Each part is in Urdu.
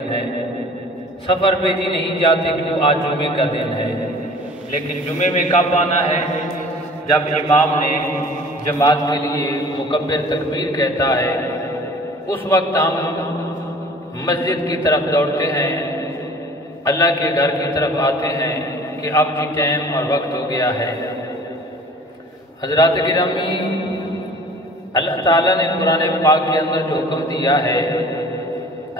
ہے سفر پہ جی نہیں جاتے کیوں آج جمعے کا دن ہے، لیکن جمعے میں کب آنا ہے؟ جب امام نے جماعت کے لیے مکبر تکبیر کہتا ہے اس وقت ہم مسجد کی طرف دوڑتے ہیں، اللہ کے گھر کی طرف آتے ہیں کہ اب جی ٹائم اور وقت ہو گیا ہے۔ حضرات گرامی، اللہ تعالیٰ نے قرآن پاک کے اندر جو حکم دیا ہے،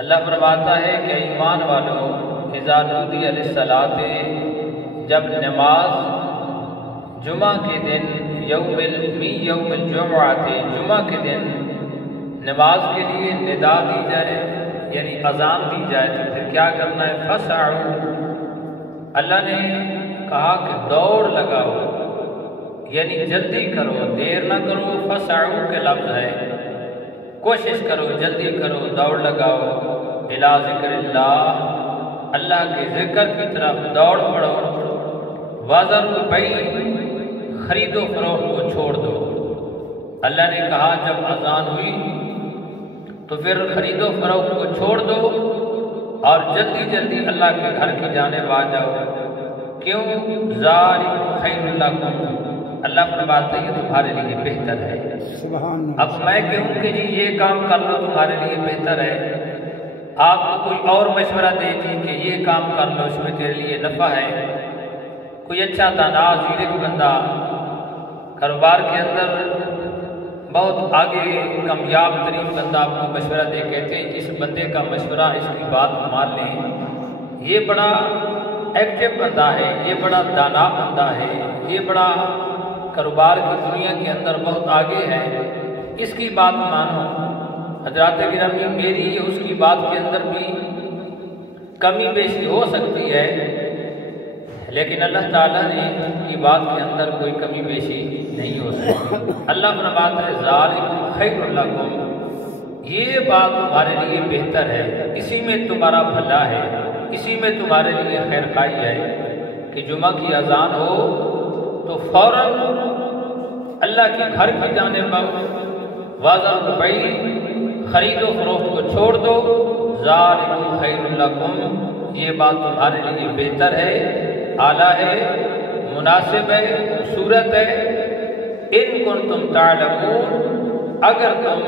اللہ فرماتا ہے کہ ایمان والوں اذا نودی للصلاۃ، جب نماز جمعہ کے دن یوم الجمعہ جمعہ کے دن نماز کے لیے ندا دی جائے یعنی اذان دی جائے تو پھر کیا کرنا ہے؟ فسعوا، اللہ نے کہا کہ دوڑ لگاؤ یعنی جلدی کرو، دیر نہ کرو۔ فسعوا کے لفظ ہے، کوشش کرو، جلدی کرو، دوڑ لگاؤ الی ذکر اللہ، اللہ کے ذکر کی طرف دوڑ پڑو۔ وذروا البیع، خرید و فروخت کو چھوڑ دو۔ اللہ نے کہا جب اذان ہوئی تو پھر خرید و فروخت کو چھوڑ دو اور جلدی جلدی اللہ کے گھر کی جانب آ جاؤ۔ کیوں؟ ذالکم خیر لکم، اللہ فرماتے ہیں یہ تمہارے لیے بہتر ہے۔ اب میں کہوں کہ جی یہ کام کر لو تمہارے لیے بہتر ہے، آپ کو کوئی اور مشورہ دے دی کہ یہ کام کر لو اس میں تیرے لیے نفع ہے، کوئی اچھا دانا زیرک بندہ کاروبار کے اندر بہت آگے کامیاب ترین بندہ آپ کو مشورہ دے کہتے ہیں اس بندے کا مشورہ، اس کی بات مان لیں، یہ بڑا ایکٹیو بندہ ہے، یہ بڑا دانا بندہ ہے، یہ بڑا کاروبار کی دنیا کے اندر بہت آگے ہے، اس کی بات مانو۔ حضرات گرامی، میری اس کی بات کے اندر بھی کمی بیشی ہو سکتی ہے، لیکن اللہ تعالیٰ نے کی بات کے اندر کوئی کمی بیشی نہیں ہو سکتی۔ اللہ فرماتا ہے ذالکم خیر لکم، یہ بات تمہارے لیے بہتر ہے، اسی میں تمہارا بھلا ہے، اسی میں تمہارے لیے خیر خائی ہے کہ جمعہ کی اذان ہو تو فوراً اللہ کے گھر کی جانب آؤ۔ وذروا البیع، خرید و فروخت کو چھوڑ دو۔ ذالکم خیر لکم، یہ بات تمہارے لیے بہتر ہے، اعلیٰ ہے، مناسب ہے، خوبصورت ہے۔ ان کنتم تعلمون، اگر تم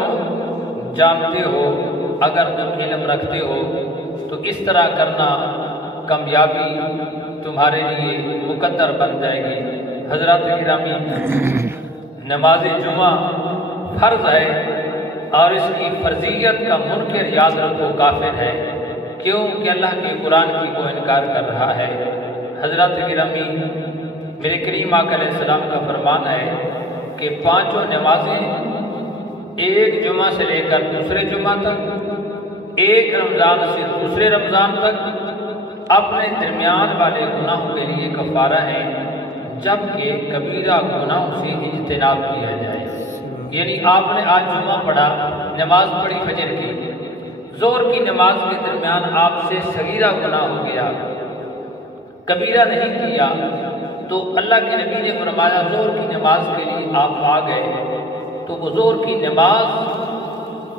جانتے ہو، اگر تم علم رکھتے ہو تو اس طرح کرنا کامیابی تمہارے لیے مقدر بن جائے گی۔ حضرات گرامی، نماز جمعہ فرض ہے اور اس کی فرضیت کا منکر یاد رکھو کافر ہے، کیوں کہ اللہ کے قرآن کی کو انکار کر رہا ہے۔ حضرات گرامی، میرے کریم آقا علیہ السلام کا فرمان ہے کہ پانچوں نمازیں ایک جمعہ سے لے کر دوسرے جمعہ تک، ایک رمضان سے دوسرے رمضان تک اپنے درمیان والے گناہوں کے لیے کفارہ ہیں، جبکہ کبیرہ گناہوں سے اجتناب کیا جائے۔ یعنی آپ نے آج جمعہ پڑھا، نماز پڑھی فجر کی، ظہر کی نماز کے درمیان آپ سے صغیرہ گناہ ہو گیا، کبیرہ نہیں کیا، تو اللہ کے نبی نے فرمایا ظہر کی نماز کے لیے آپ آ گئے تو وہ ظہر کی نماز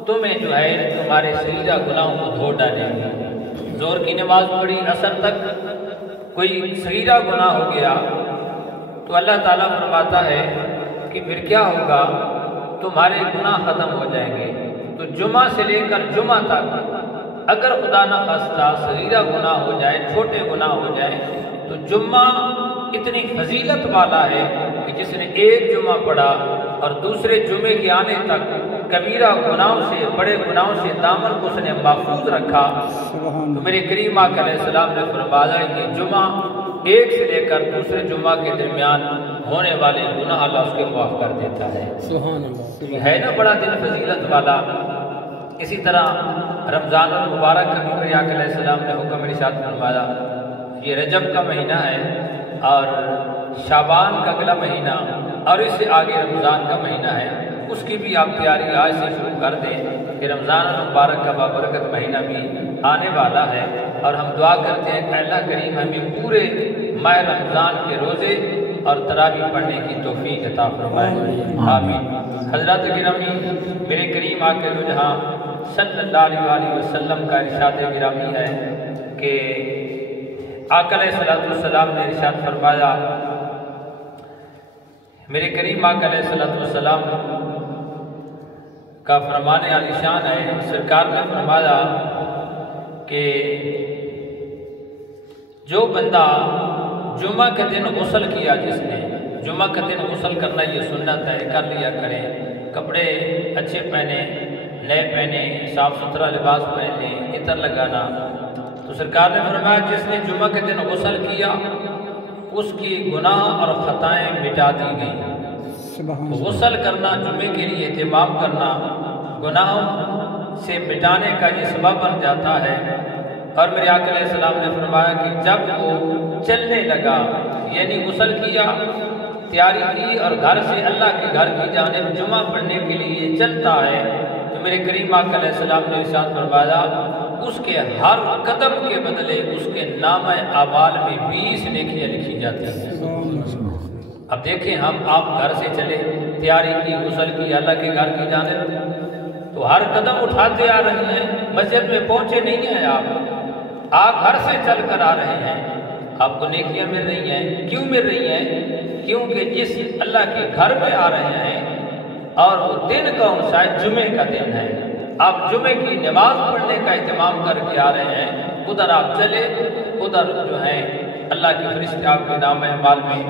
تمہیں جو ہے تمہارے صغیرہ گناہوں کو دھو ڈالے گی۔ ظہر کی نماز پڑھی عصر تک، کوئی صغیرہ گناہ ہو گیا تو اللہ تعالیٰ فرماتا ہے کہ پھر کیا ہوگا؟ تمہارے گناہ ختم ہو جائیں گے۔ تو جمعہ سے لے کر جمعہ تک اگر خدا نہ خواستہ صغیرہ گناہ ہو جائے، چھوٹے گناہ ہو جائے، تو جمعہ اتنی فضیلت والا ہے کہ جس نے ایک جمعہ پڑھا اور دوسرے جمعے کے آنے تک کبیرہ گناہوں سے، بڑے گناہوں سے دامن کو اس نے محفوظ رکھا، تو میرے کریم آقا علیہ السلام نے فرمایا کہ جمعہ ایک سے لے کر دوسرے جمعہ کے درمیان ہونے والے گناہ اللہ اس کے معاف کر دیتا ہے۔ سبحان اللہ، ہے نا بڑا دن فضیلت والا۔ اسی طرح رمضان المبارک کا بھی میرے آقا علیہ السلام نے حکم ارشاد فرمایا، یہ رجب کا مہینہ ہے اور شعبان کا اگلا مہینہ اور اس سے آگے رمضان کا مہینہ ہے، اس کی بھی آپ تیاری آج سے شروع کر دیں کہ رمضان المبارک کا بابرکت مہینہ بھی آنے والا ہے، اور ہم دعا کرتے ہیں کہ اللہ کریم ہمیں پورے ماہ رمضان کے روزے اور تراویح پڑھنے کی توفیق عطا فرمائے، آمین۔ حضرات گرامی، میرے کریم آقا دو جہاں صلی اللہ علیہ وسلم کا ارشاد گرامی ہے کہ آقا علیہ الصلوۃ والسلام نے ارشاد فرمایا، میرے کریم آقا علیہ الصلوۃ والسلام کا فرمان عالی شان ہے، سرکار نے فرمایا کہ جو بندہ جمعہ کے دن غسل کیا، جس نے جمعہ کے دن غسل کرنا یہ سنت ہے، کر لیا کریں، کپڑے اچھے پہنے، نئے پہنے، صاف ستھرا لباس پہنے، عطر لگانا، تو سرکار نے فرمایا جس نے جمعہ کے دن غسل کیا اس کی گناہ اور خطائیں مٹا دی گئیں۔ غسل کرنا، جمعے کے لیے اہتمام کرنا گناہوں سے مٹانے کا یہ سبب بن جاتا ہے۔ اور میرے آقا علیہ السلام نے فرمایا کہ جب وہ چلنے لگا، یعنی غسل کیا، تیاری کی اور گھر سے اللہ کے گھر کی جانب جمعہ پڑھنے کے لیے چلتا ہے، تو میرے کریم آقا علیہ السلام نے ارشاد فرمایا اس کے ہر قدم کے بدلے اس کے نامہ اعمال میں 20 نیکیاں لکھی جاتی ہیں۔ اب دیکھیں، آپ گھر سے چلے، تیاری کی، غسل کی، اللہ کے گھر کی جانب، تو ہر قدم اٹھاتے آ رہے ہیں، مسجد میں پہنچے نہیں ہیں آپ گھر سے چل کر آ رہے ہیں، آپ کو نیکیاں مل رہی ہیں۔ کیوں مل رہی ہیں؟ کیونکہ جس اللہ کے گھر میں آ رہے ہیں اور وہ دن کون سا ہے؟ جمعے کا دن ہے، آپ جمعے کی نماز پڑھنے کا اہتمام کر کے آ رہے ہیں، ادھر آپ چلے، ادھر جو ہے اللہ کے فرشتے آپ کے نام اعمال میں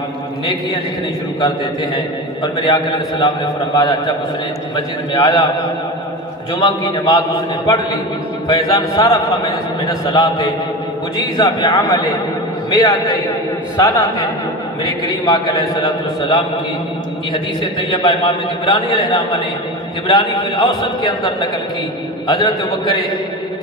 نیکیاں لکھنے شروع کر دیتے ہیں۔ اور میرے آقا علیہ السلام نے فرمایا جب اس نے مسجد میں آیا، جمعہ کی نماز اس نے پڑھ لی، فیضان صرف من الصلاۃ اجیز بعمل مئۃ سنۃ، میرے کریم آقا علیہ السلام کی یہ حدیث طیبہ امام طبرانی علیہ الرحمہ نے طبرانی فی الاوسط کے اندر نقل کی۔ حضرت بکر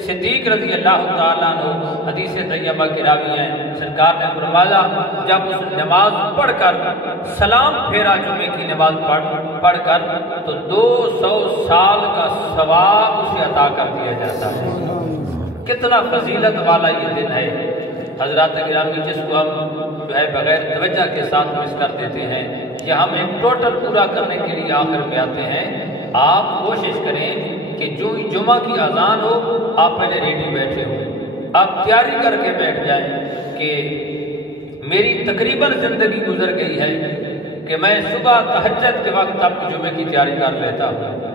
صدیق رضی اللہ تعالیٰ عنہ حدیث طیبہ کے راوی ہیں، سرکار نے فرمایا جب اس نماز پڑھ کر سلام پھیرا، جمعے کی نماز پڑھ کر، تو 200 سال کا ثواب اسے عطا کر دیا جاتا ہے۔ کتنا فضیلت والا یہ دن ہے حضرات گرامی، جس کو ہم جو ہے بغیر توجہ کے ساتھ مس کر دیتے ہیں، کہ ہم ایک ٹوٹل پورا کرنے کے لیے آخر میں آتے ہیں۔ آپ کوشش کریں کہ جو جمعہ کی اذان ہو آپ پہلے ریڈی بیٹھے ہو، آپ تیاری کر کے بیٹھ جائیں کہ میری تقریباً زندگی گزر گئی ہے کہ میں صبح تہجد کے وقت اب جمعے کی تیاری کر لیتا ہوں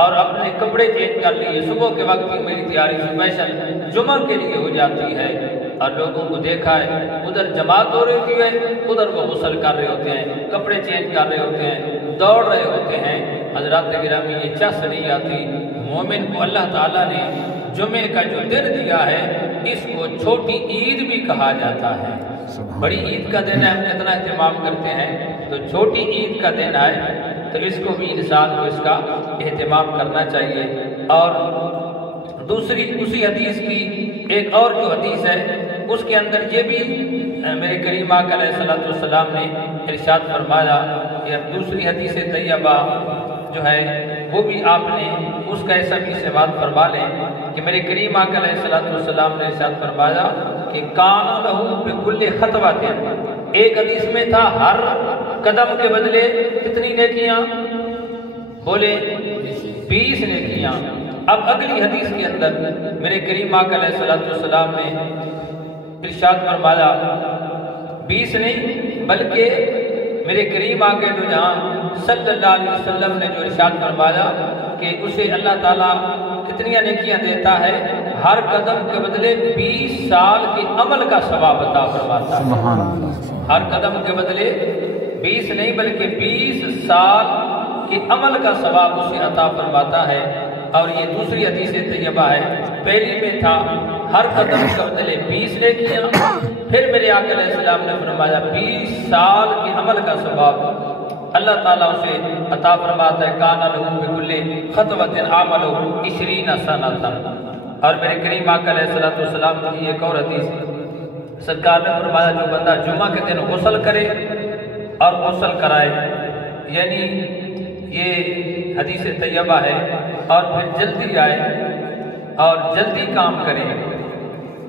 اور اپنے کپڑے چینج کر لیے، صبح کے وقت بھی میری تیاری اسپیشل جمعہ کے لیے ہو جاتی ہے، اور لوگوں کو دیکھا ہے ادھر جماعت ہو رہی ہے، ادھر وہ غسل کر رہے ہوتے ہیں، کپڑے چینج کر رہے ہوتے ہیں، دوڑ رہے ہوتے ہیں۔ حضرات گرامی، یہ چس نہیں آتی۔ مومن کو اللہ تعالیٰ نے جمعے کا جو دن دیا ہے اس کو چھوٹی عید بھی کہا جاتا ہے۔ بڑی عید کا دن ہے، ہم اتنا اہتمام کرتے ہیں، تو چھوٹی عید کا دن ہے تو اس کو بھی انسان کو اس کا اہتمام کرنا چاہیے۔ اور دوسری اسی حدیث کی ایک اور جو حدیث ہے اس کے اندر یہ بھی میرے کریم آقا علیہ الصلوۃ والسلام نے ارشاد فرمایا، یا دوسری حدیث طیبہ جو ہے وہ بھی آپ نے اس کا ایسا بھی استعمال فرما لیں کہ میرے کریم آقا علیہ الصلوۃ والسلام نے ارشاد فرمایا کہ کان لہو بکل خطوۃ، ایک حدیث میں تھا ہر قدم کے بدلے کتنی نیکیاں؟ بولے 20 نیکیاں۔ اب اگلی حدیث کے اندر میرے کریم آقا علیہ الصلوۃ والسلام نے ارشاد فرمایا 20 نہیں بلکہ میرے کریم آقا دو جہاں صلی اللہ علیہ وسلم نے جو ارشاد فرمایا کہ اسے اللہ تعالیٰ کتنی نیکیاں دیتا ہے، ہر قدم کے بدلے 20 سال کے عمل کا ثواب عطا فرماتا ہے۔ ہر قدم کے بدلے 20 نہیں بلکہ 20 سال کے عمل کا ثواب اسے عطا فرماتا ہے۔ اور یہ دوسری حدیث طیبہ ہے، پہلی میں تھا ہر قدم کے بدلے 20 نیکیاں، پھر میرے آقا علیہ السلام نے فرمایا 20 سال کے عمل کا ثواب اللہ تعالیٰ اسے عطا فرماتا ہے۔ کان لہو بکل خطوۃ عمل 20 سنۃ۔ اور میرے کریم آقا علیہ السلام کی ایک اور حدیث، سرکار نے فرمایا جو بندہ جمعہ کے دن غسل کرے اور غسل کرائے، یعنی یہ حدیث طیبہ ہے، اور پھر جلدی آئے اور جلدی کام کرے۔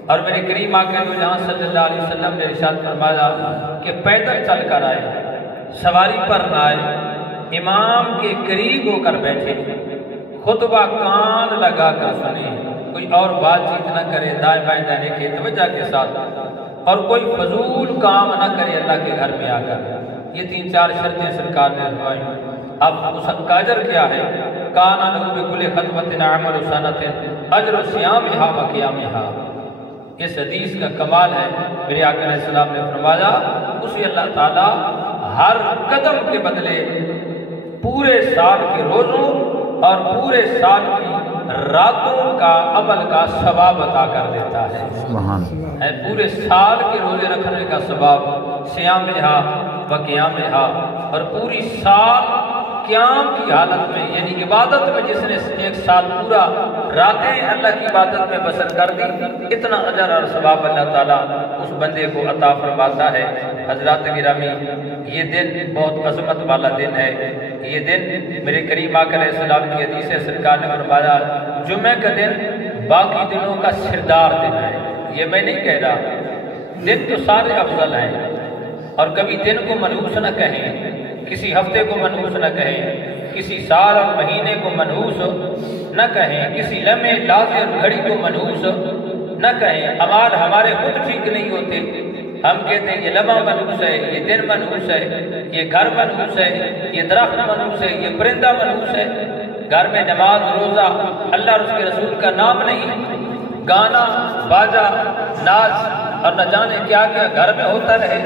اور میرے کریم آقا دو جہاں صلی اللہ علیہ وسلم نے ارشاد فرمایا کہ پیدل چل کر آئے، سواری پر نہ آئے، امام کے قریب ہو کر بیٹھے، خطبہ کان لگا کر سنے، کوئی اور بات چیت نہ کرے دائیں بائیں جانے کے توجہ کے ساتھ، اور کوئی فضول کام نہ کرے اللہ کے گھر میں آ کر۔ یہ 3-4 شرطیں سرکار نے فرمائیں۔ اب اس کا اجر کیا ہے؟ کانا لہو بکل خطبۃ عمل سنۃ اجر صیامھا و قیامھا۔ اس حدیث کا کمال ہے، میرے آقا علیہ السلام نے فرمایا اسے اللہ تعالیٰ ہر قدم کے بدلے پورے سال کے روزوں اور پورے سال کی راتوں کا عمل کا ثواب عطا کر دیتا ہے۔ سبحان اللہ۔ پورے سال کے روزے رکھنے کا ثواب صیامھا و قیامھا، اور پوری سال قیام کی حالت میں یعنی عبادت میں جس نے 1 سال پورا راتیں اللہ کی عبادت میں بسر کر دی، اتنا اجر اور ثواب اللہ تعالیٰ اس بندے کو عطا فرماتا ہے۔ حضرات گرامی، یہ دن بہت عظمت والا دن ہے۔ یہ دن میرے کریم آقا علیہ السلام کی حدیث سرکار نے فرمایا جمعہ کا دن باقی دنوں کا سردار دن ہے۔ یہ میں نہیں کہہ رہا، دن تو سارے افضل ہیں، اور کبھی دن کو منحوس نہ کہیں، کسی ہفتے کو منحوس نہ کہیں، کسی سال اور مہینے کو منحوس نہ کہیں، کسی لمحے لحظے اور گھڑی کو منحوس نہ کہیں۔ ہمارے خود ٹھیک نہیں ہوتے، ہم کہتے ہیں یہ لمحہ منحوس ہے، یہ دن منحوس ہے، یہ گھر منحوس ہے، یہ درخت منحوس ہے، یہ پرندہ منحوس ہے۔ گھر میں نماز روزہ اللہ اور اس کے رسول کا نام نہیں، گانا باجا ناچ اور نہ جانے کیا کیا گھر میں ہوتا رہے،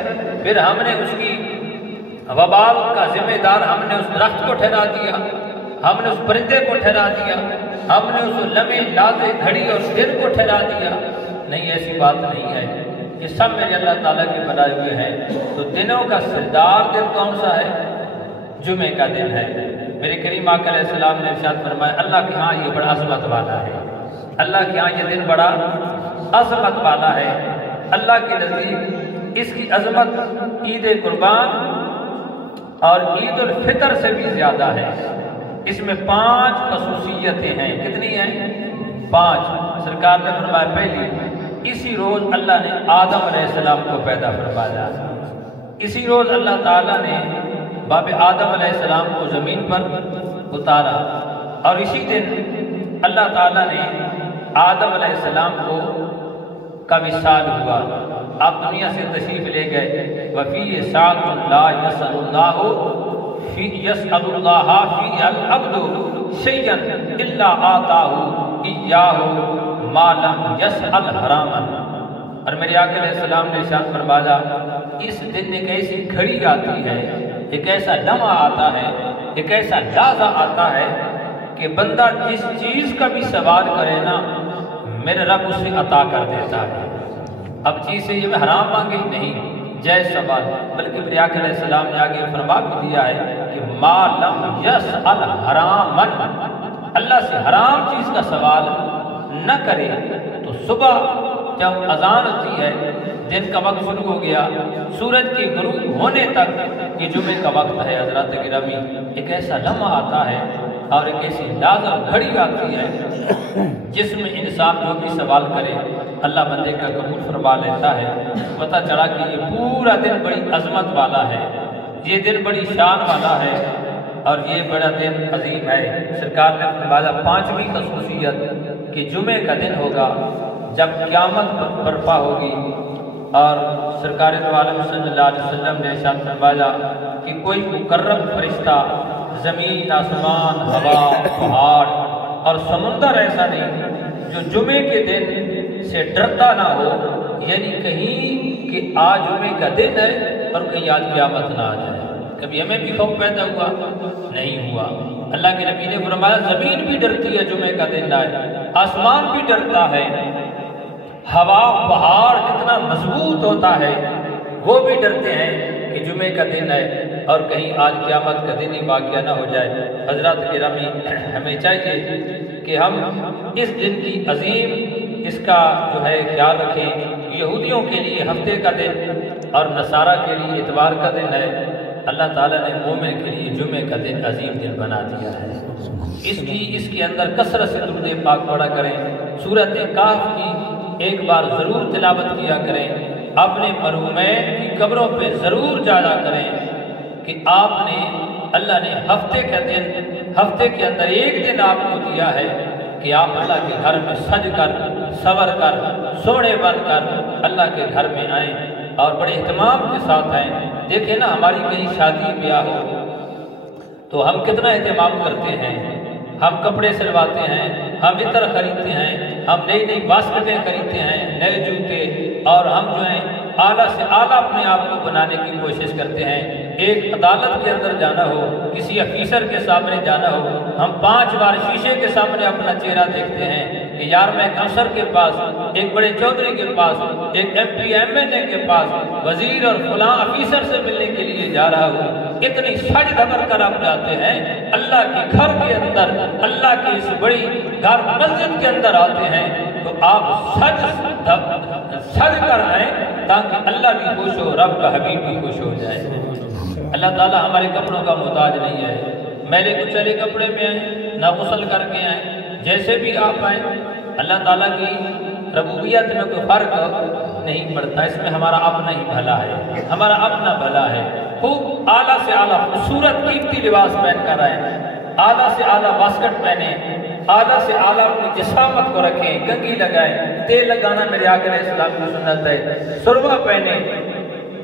پھر ہم نے اس کی وبال کا ذمہ دار ہم نے اس درخت کو ٹھہرا دیا، ہم نے اس پرندے کو ٹھہرا دیا، ہم نے اس لمحے لحظے گھڑی اور دن کو ٹھہرا دیا۔ نہیں، ایسی بات نہیں ہے، یہ سب میرے اللہ تعالیٰ کے بنائے ہوئے ہیں۔ تو دنوں کا سردار دن کون سا ہے؟ جمعے کا دن ہے۔ میرے کریم آقا علیہ السلام نے ارشاد فرمایا اللہ کے ہاں یہ بڑا عظمت والا ہے، اللہ کے ہاں یہ دن بڑا عظمت والا ہے۔ اللہ کے نزدیک اس کی عظمت عید قربان اور عید الفطر سے بھی زیادہ ہے۔ اس میں 5 خصوصیتیں ہیں۔ کتنی ہیں؟ 5۔ سرکار نے فرمایا پہلی، اسی روز اللہ نے آدم علیہ السلام کو پیدا فرمایا، اسی روز اللہ تعالیٰ نے باب آدم علیہ السلام کو زمین پر اتارا، اور اسی دن اللہ تعالیٰ نے آدم علیہ السلام کا وصال ہوا، آپ دنیا سے تشریف لے گئے۔ وفی ساعۃ لا یسأل اللہ فی العبد شیئا الا آتاہ ایاہ ما لم یسأل حراما۔ اور میرے آقا علیہ السلام نے ارشاد فرمایا اس دن ایک ایسی گھڑی آتی ہے، ایک ایسا لمحہ آتا ہے، ایک ایسا لحظہ آتا ہے کہ بندہ جس چیز کا بھی سوال کرے نا میرے رب اسے عطا کر دیتا ہے۔ اب چیز سے یہ میں حرام مانگے نہیں، جائز سوال، بلکہ میرے آقا علیہ السلام نے آگے فرما بھی دیا ہے کہ ما لم یسأل حراما، اللہ سے حرام چیز کا سوال نہ کرے۔ تو صبح جب اذان ہوتی ہے، دن کا وقت شروع ہو گیا، سورج کے غروب ہونے تک یہ جمعے کا وقت ہے۔ حضرات گرامی، ایک ایسا لمحہ آتا ہے اور ایک ایسی لازم گھڑی آتی ہے جس میں انسان جو بھی سوال کرے اللہ بندے کا قبول فرما لیتا ہے۔ پتہ چلا کہ یہ پورا دن بڑی عظمت والا ہے، یہ دن بڑی شان والا ہے، اور یہ بڑا دن عظیم ہے۔ سرکار نے فرمایا 5ویں خصوصیت کہ جمعے کا دن ہوگا جب قیامت برپا ہوگی، اور سرکار دو عالم صلی اللہ علیہ وسلم نے ارشاد فرمایا کہ کوئی مکرم فرشتہ زمین، آسمان، ہوا، پہاڑ اور سمندر ایسا نہیں جو جمعے کے دن سے ڈرتا نہ ہو، یعنی کہیں کہ آج جمعے کا دن ہے اور کہیں آج قیامت نہ آ جائے۔ کبھی ہمیں بھی خوف پیدا ہوا؟ نہیں ہوا۔ اللہ کے نبی نے فرمایا زمین بھی ڈرتی ہے جمعے کا دن آئے، آسمان بھی ڈرتا ہے، ہوا پہاڑ کتنا مضبوط ہوتا ہے وہ بھی ڈرتے ہیں کہ جمعے کا دن ہے اور کہیں آج قیامت کا دن ہی واقعہ نہ ہو جائے۔ حضرات گرامی، ہمیں چاہیے کہ ہم اس دن کی عظیم اس کا جو ہے خیال رکھیں۔ یہودیوں کے لیے ہفتے کا دن اور نصارہ کے لیے اتوار کا دن ہے، اللہ تعالیٰ نے مومن کے لیے جمعے کا دن عظیم دن بنا دیا ہے۔ اس کے اندر کثرت سے درود پاک پڑھا کریں، سورۃ کہف کی ایک بار ضرور تلاوت کیا کریں، اپنے مرحومین کی قبروں پہ ضرور جایا کریں کہ آپ نے اللہ نے ہفتے کا دن ہفتے کے اندر ایک دن آپ کو دیا ہے کہ آپ اللہ کے گھر میں سج کر سور کر سونے بن کر اللہ کے گھر میں آئیں اور بڑے اہتمام کے ساتھ آئیں۔ دیکھیں نا ہماری کہیں شادی بیاہ ہو تو ہم کتنا اہتمام کرتے ہیں، ہم کپڑے سلواتے ہیں، ہم عطر خریدتے ہیں، ہم نئی نئی باسکٹیں خریدتے ہیں، نئے جوتے، اور ہم جو ہیں اعلیٰ سے اعلیٰ اپنے آپ کو بنانے کی کوشش کرتے ہیں۔ ایک عدالت کے اندر جانا ہو، کسی افیسر کے سامنے جانا ہو، ہم 5 بار شیشے کے سامنے اپنا چہرہ دیکھتے ہیں کہ یار میں ایک افسر کے پاس، ایک بڑے چودھری کے پاس، ایک ایم پی ایم این اے کے پاس، وزیر اور فلاں افیسر سے ملنے کے لیے جا رہا ہوں۔ اتنی سج دھبر کر آپ جاتے ہیں اللہ کے گھر کے اندر، اللہ کی اس بڑی گھر مسجد کے اندر آتے ہیں تو آپ سج کر آئیں تاکہ اللہ بھی خوش ہو، رب کا حبیب بھی خوش ہو جائے۔ اللہ تعالیٰ ہمارے کپڑوں کا محتاج نہیں ہے، میلے کچیلے کپڑے میں آئیں، نہ غسل کر کے آئیں، جیسے بھی آپ آئیں، اللہ تعالیٰ کی ربوبیت میں کوئی فرق نہیں پڑتا، اس میں ہمارا اپنا ہی بھلا ہے، ہمارا اپنا بھلا ہے۔ خوب اعلیٰ سے اعلیٰ خوبصورت قیمتی لباس پہن کر آئیں، اعلیٰ سے اعلیٰ واسکٹ پہنیں، اعلیٰ سے اعلیٰ اپنی جسامت کو رکھیں، کنگھی لگائیں، تیل لگانا میرے آقا علیہ السلام کی سنت ہے، سرما پہنیں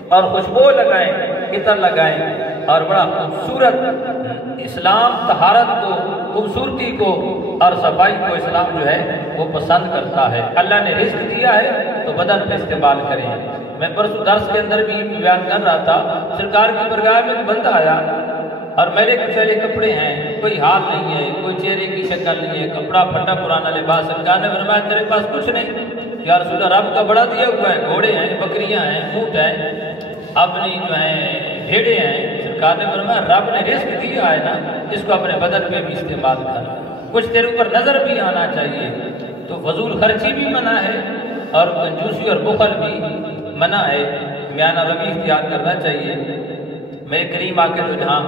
اور خوشبو لگائیں، عطر لگائیں، اور بڑا خوبصورت اسلام طہارت کو، خوبصورتی کو اور صفائی کو اسلام جو ہے وہ پسند کرتا ہے۔ اللہ نے رزق دیا ہے تو بدن پہ استعمال کریں۔ میں پرسوں درس کے اندر بھی بیان کر رہا تھا، سرکار کی برگاہ میں ایک بندہ آیا اور میرے کچیلے کپڑے ہیں، کوئی حال نہیں ہے، کوئی چہرے کی شکل نہیں ہے، کپڑا پھٹا پرانا لباس۔ سرکار نے فرمایا تیرے پاس کچھ نہیں؟ یا رسول اللہ رب کا بڑا دیا ہوا ہے، گھوڑے ہیں، بکریاں ہیں، اونٹ ہیں، اپنی جو ہیں بھیڑے ہیں۔ سرکار نے فرمایا رب نے رزق دیا ہے نا، اس کو اپنے بدن پہ بھی استعمال کر، کچھ تیرے اوپر نظر بھی آنا چاہیے۔ تو فضول خرچی بھی منع ہے اور کنجوسی اور بخل بھی منع ہے، میانہ روی اختیار کرنا چاہیے۔ میرے کریم آقا تو جہاں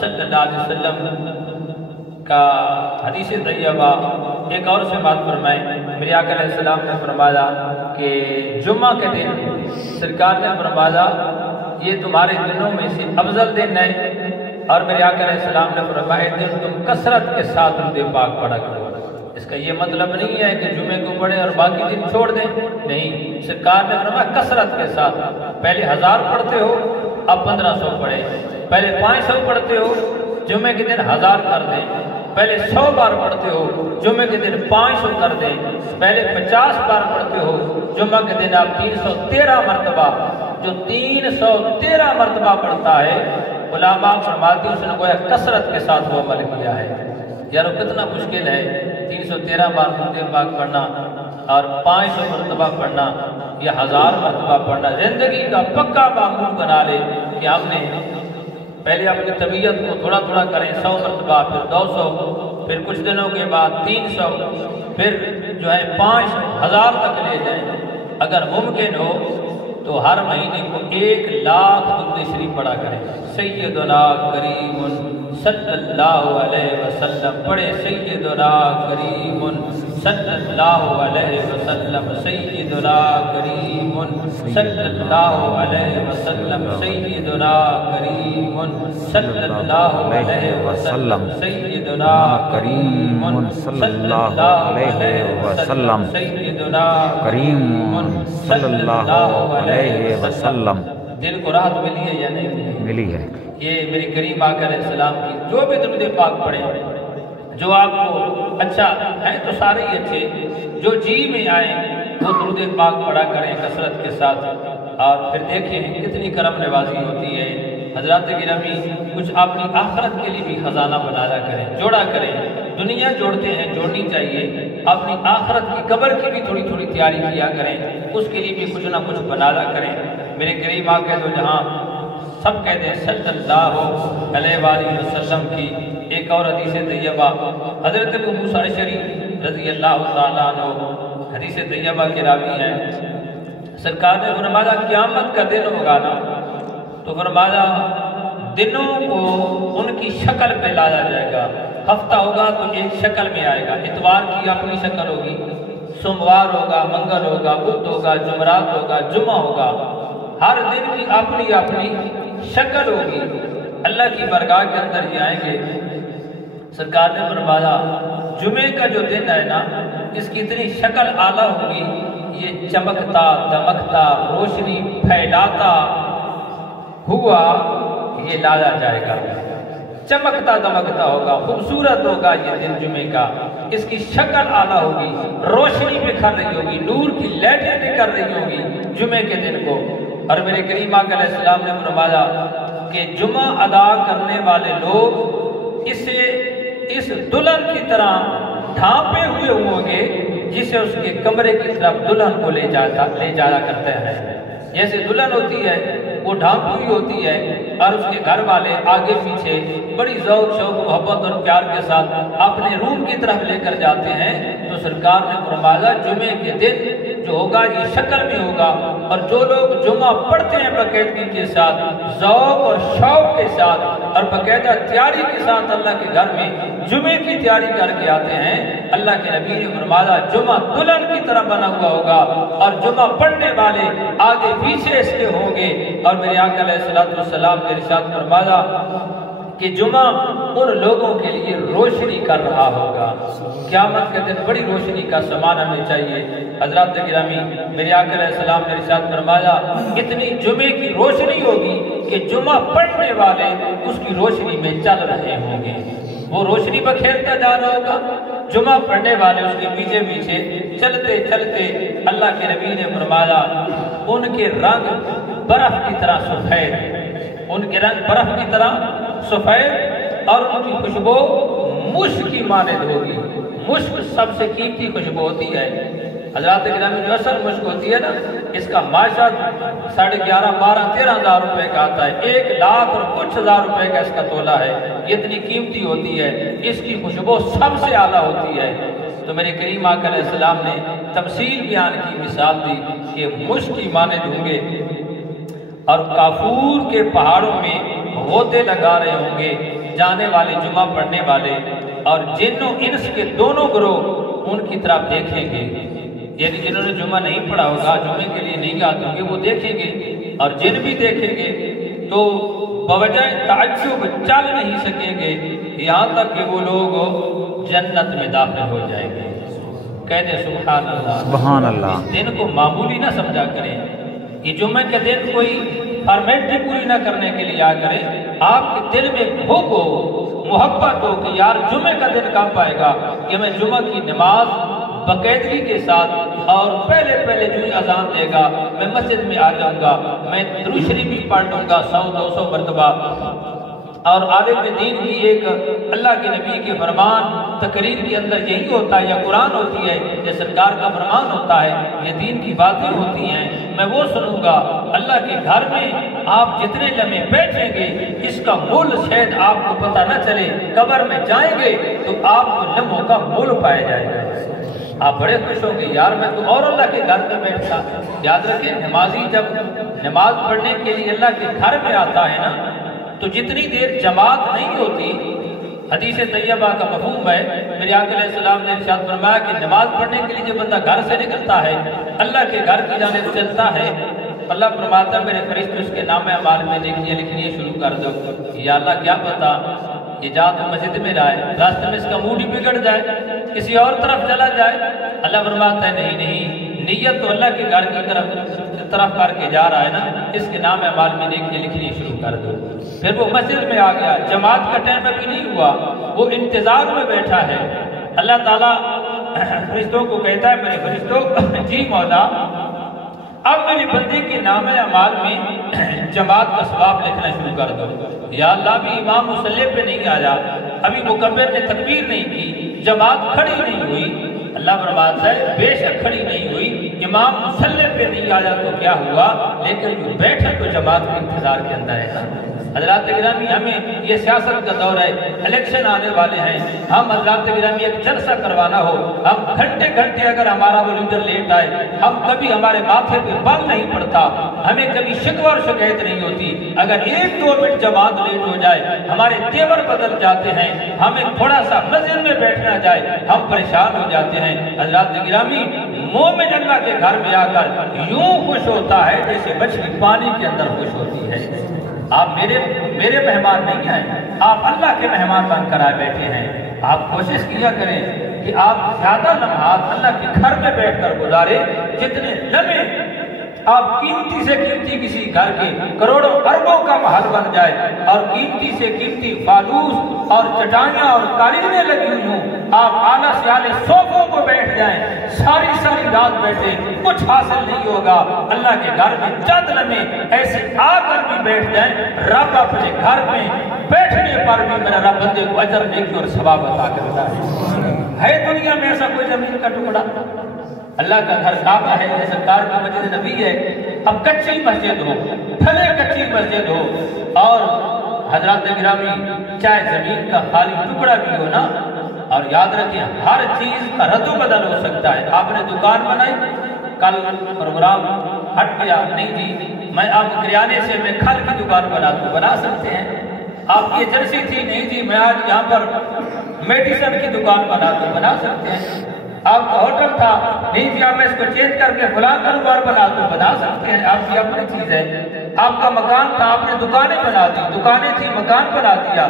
صلی اللہ علیہ وسلم کا حدیث طیبہ ایک اور سے بات فرمائے، میرے آقا علیہ السلام نے فرمایا کہ جمعہ کے دن سرکار نے فرمایا یہ تمہارے دنوں میں سے افضل دن ہے، اور میرے آقا علیہ السلام نے فرمایا دن تم کثرت کے ساتھ درود پاک پڑھا کرو۔ اس کا یہ مطلب نہیں ہے کہ جمعے کو پڑھیں اور باقی دن چھوڑ دیں، نہیں، سرکار نے فرمایا کثرت کے ساتھ، پہلے 1000 پڑھتے ہو اب 1500 پڑھیں، پہلے 500 پڑھتے ہو جمعے کے دن 1000 کر دیں، پہلے 100 بار پڑھتے ہو جمعے کے دن 500 کر دیں، پہلے 50 بار پڑھتے ہو جمعہ کے دن آپ 313 مرتبہ، جو 313 مرتبہ پڑھتا ہے علماء فرماتے ہیں اس نے گویا کثرت کے ساتھ وہ عمل کیا ہے۔ یارو کتنا مشکل ہے 313 بار درود پاک پڑھنا اور 500 مرتبہ پڑھنا یا 1000 مرتبہ پڑھنا۔ زندگی کا پکا معمول بنا لے کہ ہم نے پہلے اپنی طبیعت کو تھوڑا تھوڑا کریں، 100 مرتبہ، پھر 200، پھر کچھ دنوں کے بعد 300، پھر جو ہے 5000 تک لے جائیں۔ اگر ممکن ہو تو ہر مہینے کو 1,00,000 درود شریف پڑھا کریں۔ سیدنا کریم صلی اللہ علیہ وسلم پڑھے، سیدنا کریم صلی اللہ علیہ وسلم، سیدنا کریم صلی اللہ علیہ وسلم، سیدنا کریم صلی اللہ علیہ وسلم، سیدنا کریم صلی اللہ علیہ وسلم، سیدنا کریم صلی اللہ علیہ وسلم۔ دل کو راحت ملی ہے یا نہیں ملی ہے؟ یہ میری کریم آقا علیہ السلام کی جو بھی درود پاک پڑھیں، جو آپ کو اچھا ہے تو سارے ہی اچھے، جو جی میں آئیں وہ درود پاک پڑھا کریں کثرت کے ساتھ، اور پھر دیکھیں کتنی کرم نوازی ہوتی ہے۔ حضرات گرامی کچھ اپنی آخرت کے لیے بھی خزانہ بنایا کریں، جوڑا کریں۔ دنیا جوڑتے ہیں، جوڑنی چاہیے، اپنی آخرت کی قبر کی بھی تھوڑی تھوڑی تیاری کیا کریں، اس کے لیے بھی کچھ نہ کچھ بنایا کریں۔ میرے کریم آقا تو جہاں سب کہتے ہیں صلی اللہ علیہ وآلہ وسلم کی ایک اور حدیث طیبہ حضرت ابو موسیٰ اشعری رضی اللہ تعالیٰ عنہ حدیث طیبہ کے راوی ہیں۔ سرکار نے فرمایا قیامت کا دن ہوگا نا تو فرمایا دنوں کو ان کی شکل پہ لایا جائے گا۔ ہفتہ ہوگا تو ایک شکل میں آئے گا، اتوار کی اپنی شکل ہوگی، سوموار ہوگا، منگل ہوگا، بدھ ہوگا، جمعرات ہوگا، جمعہ ہوگا، ہر دن کی اپنی اپنی شکل ہوگی۔ اللہ کی برگاہ کے اندر یہ آئیں گے، سرکار نے فرمایا جمعے کا جو دن ہے نا، اس کی اتنی شکل اعلیٰ ہوگی، یہ چمکتا دمکتا روشنی پھیلاتا ہوا یہ لایا جائے گا، چمکتا دمکتا ہوگا، خوبصورت ہوگا یہ دن جمعے کا، اس کی شکل اعلیٰ ہوگی، روشنی بکھر رہی ہوگی، نور کی لہٹیں نکل رہی ہوگی جمعے کے دن کو۔ اور میرے کریم آقا علیہ السلام نے فرمایا کہ جمعہ ادا کرنے والے لوگ اسے اس دلہن کی طرح ڈھانپے ہوئے ہوں گے جسے اس کے کمرے کی طرف دلہن کو لے جایا کرتے ہیں۔ جیسے دلہن ہوتی ہے وہ ڈھانپی ہوئی ہوتی ہے اور اس کے گھر والے آگے پیچھے بڑی ذوق شوق محبت اور پیار کے ساتھ اپنے روم کی طرف لے کر جاتے ہیں، تو سرکار نے فرمایا جمعے کے دن جو ہوگا یہ شکل میں ہوگا، اور جو لوگ جمعہ پڑھتے ہیں باقاعدگی کے ساتھ، ذوق اور شوق کے ساتھ اور باقاعدہ تیاری کے ساتھ اللہ کے گھر میں جمعے کی تیاری کر کے آتے ہیں، اللہ کے نبی نے فرمایا جمعہ دلہن کی طرح بنا ہوا ہوگا، اور جمعہ پڑھنے والے آگے پیچھے اس کے ہوں گے۔ اور میرے آقا علیہ السلام نے ارشاد فرمایا کہ جمعہ ان لوگوں کے لیے روشنی کر رہا ہوگا۔ قیامت کے دن بڑی روشنی کا سامان ہمیں چاہیے۔ حضرات گرامی، میرے آقا علیہ السلام نے ارشاد فرمایا اتنی جمعے کی روشنی ہوگی کہ جمعہ پڑھنے والے اس کی روشنی میں چل رہے ہوں گے، وہ روشنی بکھیرتا جا رہا ہوگا، جمعہ پڑھنے والے اس کے پیچھے پیچھے چلتے چلتے اللہ کے نبی نے فرمایا ان کے رنگ برف کی طرح سفید، ان کے رنگ برف کی طرح سفید، اور ان کی خوشبو مشک کی مانند ہوگی۔ مشک سب سے قیمتی خوشبو ہوتی ہے۔ حضرات گرامی، جو اصل مشک ہوتی ہے نا، اس کا ماشاء 11,500 12,000 13,000 روپے کا آتا ہے، 1,00,000 اور کچھ ہزار روپے کا اس کا تولہ ہے، یہ اتنی قیمتی ہوتی ہے، اس کی خوشبو سب سے اعلیٰ ہوتی ہے۔ تو میرے کریم آقا علیہ السلام نے تمثیل بیان کی، مثال دی کہ مشک کی مانند ہوں گے، اور کافور کے پہاڑوں میں غوطے لگا رہے ہوں گے جانے والے جمعہ پڑھنے والے، اور جن و انس کے دونوں گروہ ان کی طرف دیکھیں گے، یعنی جنہوں نے جمعہ نہیں پڑھا ہوگا، جمعے کے لیے نہیں آتے ہوں گے، وہ دیکھیں گے، اور جن بھی دیکھیں گے تو بوجہ تعجب چل نہیں سکیں گے، یہاں تک کہ وہ لوگ جنت میں داخل ہو جائیں گے۔ کہہ دیں سبحان اللہ، سبحان اللہ۔ اس دن کو معمولی نہ سمجھا کریں، یہ جمعہ کے دن کوئی فارمیلٹی پوری نہ کرنے کے لیے آ کریں، آپ کے دل میں بھوک ہو، محبت ہو کہ یار جمعے کا دن کب آئے گا کہ میں جمعہ کی نماز باقاعدگی کے ساتھ اور پہلے جو ہی اذان دے گا میں مسجد میں آ جاؤں گا، میں درود شریف بھی پڑھ لوں گا 100-200 مرتبہ۔ اور عالم دین کی ایک اللہ کے نبی کے فرمان تقریر کے اندر یہی ہوتا ہے، یا قرآن ہوتی ہے یا سرکار کا فرمان ہوتا ہے، یہ دین کی باتیں ہوتی ہیں، میں وہ سنوں گا۔ اللہ کے گھر میں آپ جتنے لمحے بیٹھیں گے اس کا مول شاید آپ کو پتہ نہ چلے، قبر میں جائیں گے تو آپ کو لمحوں کا مول پایا جائے گا، آپ بڑے خوش ہوں گے یار میں تو اور اللہ کے گھر میں بیٹھتا۔ یاد رکھیں، نمازی جب نماز پڑھنے کے لیے اللہ کے گھر میں آتا ہے نا، تو جتنی دیر جماعت نہیں ہوتی، حدیث طیبہ کا مفہوم ہے، میرے آقا علیہ السلام نے ارشاد فرمایا کہ نماز پڑھنے کے لیے جب بندہ گھر سے نکلتا ہے، اللہ کے گھر کی جانب چلتا ہے، اللہ فرماتا ہے میرے فرشتے اس کے نام اعمال میں لکھنی شروع کر دو۔ یا اللہ کیا پتا یہ جا تو مسجد میں رہا ہے، راستے میں اس کا موڈ ہی بگڑ جائے، کسی اور طرف چلا جائے۔ اللہ فرماتا ہے نہیں، نیت تو اللہ کے گھر کی طرف کر کے جا رہا ہے نا، اس کے نام اعمال میں لکھنی شروع کر دو۔ پھر وہ مسجد میں آ گیا، جماعت کا ٹائم ابھی نہیں ہوا، وہ انتظار میں بیٹھا ہے۔ اللہ تعالیٰ فرشتوں کو کہتا ہے میرے فرشتوں جی مولا، اب میری بندی کے نام اعمال میں جماعت کا ثواب لکھنا شروع کر دو۔ یا اللہ، ابھی امام مصلی پہ نہیں آیا، ابھی مکبر نے تکبیر نہیں کی، جماعت کھڑی نہیں ہوئی۔ اللہ فرماتا ہے بے شک کھڑی نہیں ہوئی، امام مصلی پہ نہیں آیا تو کیا ہوا، لیکن جو بیٹھا تو جماعت کے انتظار کے اندر ہے۔ حضرات گرامی، ہمیں یہ سیاست کا دور ہے، الیکشن آنے والے ہیں، ہم حضرات گرامی ایک جلسہ کروانا ہو، ہم گھنٹے گھنٹے اگر ہمارا وہ لیڈر لیٹ آئے، ہم کبھی ہمارے ماتھے پہ بل نہیں پڑتا، ہمیں کبھی شکوہ اور شکایت نہیں ہوتی، اگر 1-2 منٹ جماعت لیٹ ہو جائے ہمارے تیور بدل جاتے ہیں، ہمیں تھوڑا سا مسجد میں بیٹھنا جائے ہم پریشان ہو جاتے ہیں۔ حضرات گرامی، مومن اللہ کے گھر میں آ کر یوں خوش ہوتا ہے جیسے مچھلی پانی کے اندر خوش ہوتی ہے۔ آپ میرے مہمان نہیں ہیں، آپ اللہ کے مہمان بن کر آئے بیٹھے ہیں۔ آپ کوشش کیا کریں کہ آپ زیادہ لمحات اللہ کے گھر میں بیٹھ کر گزارے، جتنے لمحے آپ قیمتی سے قیمتی کسی گھر کے کروڑوں اربوں کا محل بن جائے اور قیمتی سے قیمتی فالوس اور چٹائیاں اور قالینیں لگی ہوئی ہوں، آپ اعلیٰ سے اعلیٰ صوفوں کو بیٹھ جائیں، ساری رات بیٹھے، کچھ حاصل نہیں ہوگا۔ اللہ کے گھر میں چند لمحے ایسے آ کر بھی بیٹھ جائیں، رب اپنے گھر میں بیٹھنے پر بھی میرا رب بندے کو اجر نیکی اور ثواب عطا کرتا ہے دنیا میں ایسا کوئی زمین کا ٹکڑا؟ اللہ کا گھر کعبہ ہے، سرکار کی مسجد نبی ہے، اب کچی مسجد ہو، بھلے کچی مسجد ہو، اور حضرات گرامی چاہے زمین کا خالی ٹکڑا بھی ہو نا، اور یاد رکھیں ہر چیز کا رد و بدل ہو سکتا ہے۔ آپ نے دکان بنائی، کل پروگرام ہٹ گیا، نہیں جی میں آپ کریانے سے میں کھل کی دکان بنا سکتے ہیں۔ آپ کی ایجنسی تھی، نہیں جی میں آج یہاں پر میڈیسن کی دکان بنا سکتے ہیں۔ آپ کا ہوٹل تھا، نہیں جی آپ میں اس کو چینج کر کے فلاں کاروبار بنا سکتے ہیں، آپ کی اپنی چیز ہے۔ آپ کا مکان تھا، آپ نے دکانیں بنا دی، دکانیں تھی مکان بنا دیا۔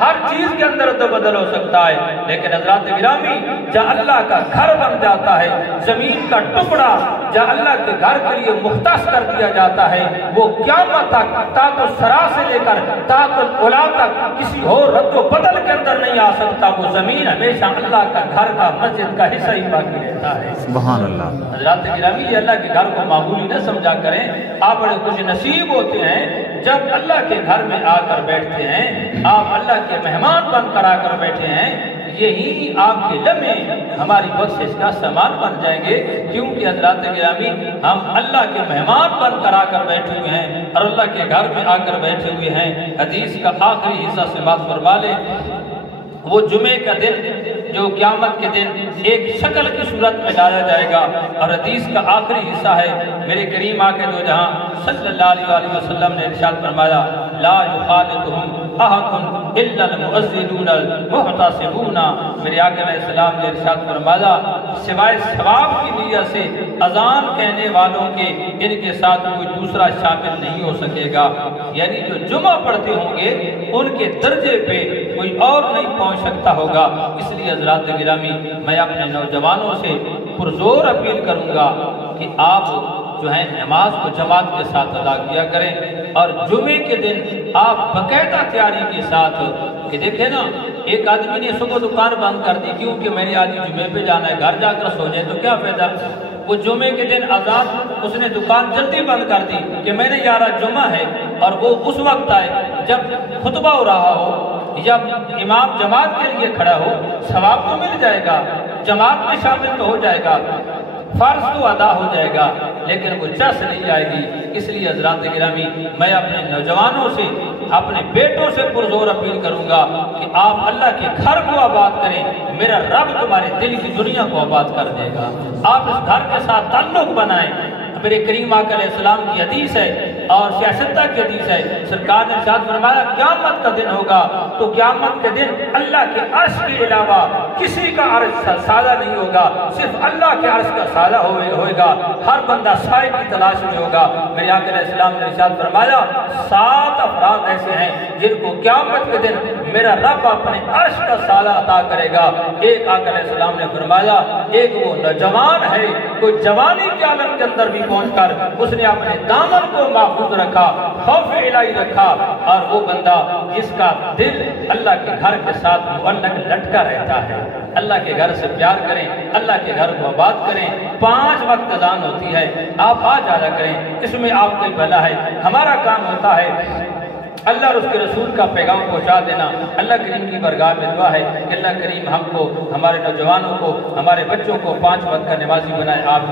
ہر چیز کے اندر رد و بدل ہو سکتا ہے، لیکن حضرات گرامی جہاں اللہ کا گھر بن جاتا ہے، زمین کا ٹکڑا جہاں اللہ کے گھر کے لیے مختص کر دیا جاتا ہے، وہ قیامت تک تاج و سرا سے لے کر تاج العلا تک کسی اور رد و بدل کے اندر نہیں آ سکتا۔ وہ زمین ہمیشہ اللہ کا گھر کا مسجد کا حصہ ہی باقی رہتا ہے۔ سبحان اللہ۔ حضرات گرامی یہ اللہ کے گھر کو معمولی نہ سمجھا کریں، آپ بڑے خوش نصیب ہوتے ہیں جب اللہ کے گھر میں آ کر بیٹھتے ہیں، آپ اللہ کے مہمان بن کر آ کر بیٹھے ہیں، یہی آپ کے لمحے ہماری بخشش کا سامان بن جائیں گے، کیونکہ حضرات گرامی ہم اللہ کے مہمان بن کر آ کر بیٹھے ہوئے ہیں اور اللہ کے گھر میں آ کر بیٹھے ہوئے ہیں۔ حدیث کا آخری حصہ سے بات فرما لیں، وہ جمعے کا دن جو قیامت کے دن ایک شکل کی صورت میں لایا جائے گا، اور حدیث کا آخری حصہ ہے میرے کریم آقا دو جہاں صلی اللہ علیہ وسلم نے ارشاد فرمایا، لا یخالطہم احد الا المؤذنون المحتسبون۔ میرے آقا علیہ السلام نے ارشاد فرمایا سوائے ثواب کی نیت سے اذان کہنے والوں کے ان کے ساتھ کوئی دوسرا شامل نہیں ہو سکے گا، یعنی جو جمعہ پڑھتے ہوں گے ان کے درجے پہ کوئی اور نہیں پہنچ سکتا ہوگا۔ اس لیے حضرات گرامی میں اپنے نوجوانوں سے پرزور اپیل کروں گا کہ آپ جو ہے نماز کو جماعت کے ساتھ ادا کیا کریں، اور جمعے کے دن آپ باقاعدہ تیاری کے ساتھ کہ دیکھیں نا، ایک آدمی نے صبح دکان بند کر دی کیونکہ میں نے آج جمعے پہ جانا ہے، گھر جا کر سو جائے تو کیا فائدہ؟ وہ جمعے کے دن آزاد اس نے دکان جلدی بند کر دی کہ میں نے یارہ جمعہ ہے، اور وہ اس وقت آئے جب خطبہ ہو رہا ہو، جب امام جماعت کے لیے کھڑا ہو، ثواب تو مل جائے گا، جماعت میں شامل تو ہو جائے گا، فرض تو ادا ہو جائے گا، لیکن وہ چس نہیں آئے گی۔ اس لیے حضرات گرامی میں اپنے نوجوانوں سے، اپنے بیٹوں سے پرزور اپیل کروں گا کہ آپ اللہ کے گھر کو آباد کریں، میرا رب تمہارے دل کی دنیا کو آباد کر دے گا۔ آپ اس گھر کے ساتھ تعلق بنائیں۔ میرے کریم آقا علیہ السلام کی حدیث ہے اور سیاستہ کی حدیث ہے، سرکار نے ارشاد فرمایا قیامت کا دن ہوگا تو قیامت کے دن اللہ کے عرش کے علاوہ کسی کا عرش سایہ نہیں ہوگا، صرف اللہ کے عرش کا سایہ ہوئے گا، ہر بندہ سائے کی تلاش میں ہوگا۔ میرے آقا علیہ السلام نے ارشاد فرمایا 7 افراد ایسے ہیں جن کو قیامت کے دن میرا رب اپنے عرش کا سایہ عطا کرے گا۔ ایک آقا علیہ السلام نے فرمایا ایک وہ نوجوان ہے، کوئی جوانی کے عالم کے اندر بھی پہنچ کر اس نے اپنے دامن کو محفوظ رکھا، خوف الہی رکھا، اور وہ بندہ جس کا دل اللہ کے گھر کے ساتھ معلق لٹکا رہتا ہے۔ اللہ کے گھر سے پیار کریں، اللہ کے گھر کو آباد کریں۔ 5 وقت اذان ہوتی ہے، آپ آ جایا کریں، اس میں آپ کو بھلا ہے۔ ہمارا کام ہوتا ہے اللہ اور اس کے رسول کا پیغام پہنچا دینا۔ اللہ کریم کی بارگاہ میں دعا ہے کہ اللہ کریم ہم کو، ہمارے نوجوانوں کو، ہمارے بچوں کو 5 وقت کا نمازی بنائے۔ آپ